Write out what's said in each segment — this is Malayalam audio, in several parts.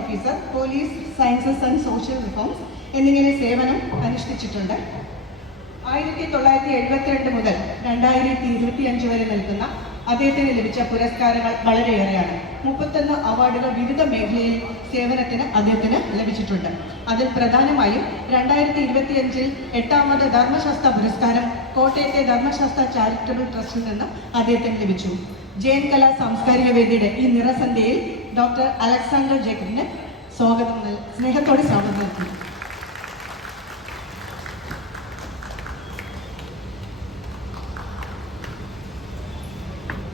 Officer police sciences and social reforms എന്നിങ്ങനെ സേവനം അനുഷ്ഠിച്ചിട്ടുണ്ട്. ആയിരത്തി തൊള്ളായിരത്തി എഴുപത്തിരണ്ട് മുതൽ രണ്ടായിരത്തി ഇരുപത്തിയഞ്ച് വരെ നിൽക്കുന്ന അദ്ദേഹത്തിന് ലഭിച്ച പുരസ്കാരങ്ങൾ വളരെയേറെയാണ്. മുപ്പത്തൊന്ന് അവാർഡുകൾ വിവിധ മേഖലയിൽ സേവനത്തിന് അദ്ദേഹത്തിന് ലഭിച്ചിട്ടുണ്ട്. അതിൽ പ്രധാനമായും രണ്ടായിരത്തി ഇരുപത്തിയഞ്ചിൽ എട്ടാമത് ധർമ്മശാസ്ത്ര പുരസ്കാരം കോട്ടയത്തെ ധർമ്മശാസ്ത്ര ചാരിറ്റബിൾ ട്രസ്റ്റിൽ നിന്ന് അദ്ദേഹത്തിന് ലഭിച്ചു. ജയൻ കലാ സാംസ്കാരിക വേദിയുടെ ഈ നിറസന്ധ്യയിൽ ഡോക്ടർ അലക്സാണ്ടർ ജേക്കബിന് സ്വാഗതം സ്നേഹത്തോടെ സ്വാഗതം നൽകി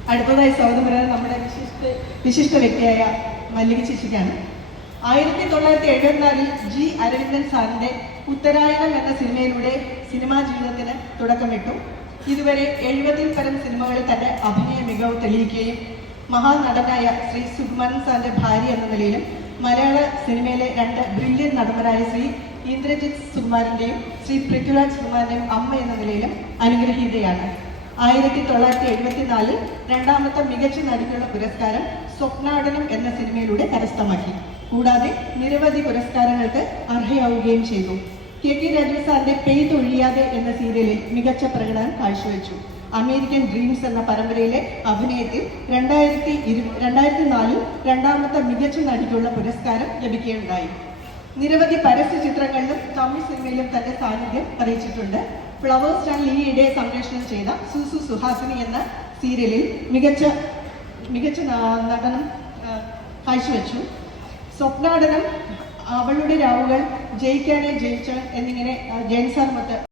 അടുത്തതായി സ്വാഗതം പറയുന്നത് നമ്മുടെ വിശിഷ്ട വിശിഷ്ട വ്യക്തിയായ മല്ലിക ചേച്ചിക്കാണ്. ആയിരത്തി തൊള്ളായിരത്തി എഴുപത്തിനാലിൽ ജി അരവിന്ദൻ സാറിന്റെ ഉത്തരായണം എന്ന സിനിമയിലൂടെ സിനിമാ ജീവിതത്തിന് തുടക്കമിട്ടു ഇതുവരെ എഴുപതിൽ പരം സിനിമകളിൽ തന്റെ അഭിനയ മികവ് തെളിയിക്കുകയും മഹാനടനായ ശ്രീ സുകുമാരൻ സാറിന്റെ ഭാര്യ എന്ന നിലയിലും മലയാള സിനിമയിലെ രണ്ട് ബ്രില്യൻ നടന്മാരായ ശ്രീ ഇന്ദ്രജിത് സുകുമാരന്റെയും ശ്രീ പൃഥ്വിരാജ് സുകുമാരന്റെയും അമ്മ എന്ന നിലയിലും അനുഗ്രഹീതയാണ്. ആയിരത്തി തൊള്ളായിരത്തി എഴുപത്തിനാലിൽ രണ്ടാമത്തെ മികച്ച നടിക്കുള്ള പുരസ്കാരം സ്വപ്നാടനം എന്ന സിനിമയിലൂടെ കരസ്ഥമാക്കി. കൂടാതെ നിരവധി പുരസ്കാരങ്ങൾക്ക് അർഹയാവുകയും ചെയ്തു. കെ കെ രാജസാറിന്റെ പെയ്തൊഴിയാതെ എന്ന സീരിയലിൽ മികച്ച പ്രകടനം കാഴ്ചവെച്ചു. അമേരിക്കൻ ഡ്രീംസ് എന്ന പരമ്പരയിലെ അഭിനയത്തിൽ രണ്ടായിരത്തി ഇരു രണ്ടായിരത്തി നാലിൽ രണ്ടാമത്തെ മികച്ച നടിക്കുള്ള പുരസ്കാരം ലഭിക്കുകയുണ്ടായി. നിരവധി പരസ്യ ചിത്രങ്ങളിലും തമിഴ് സിനിമയിലും തന്റെ സാന്നിധ്യം അറിയിച്ചിട്ടുണ്ട്. ഫ്ലവേഴ്സ് ആൻഡ് ലീയുടെ സംപ്രേഷണം ചെയ്ത സുസു സുഹാസിനി എന്ന സീരിയലിൽ മികച്ച മികച്ച നടനം കാഴ്ചവെച്ചു. സ്വപ്നാടനം അവളുടെ രാവുകൾ ജയിക്കാനേ ജയിച്ച എന്നിങ്ങനെ ജയൻ സാർ മറ്റ്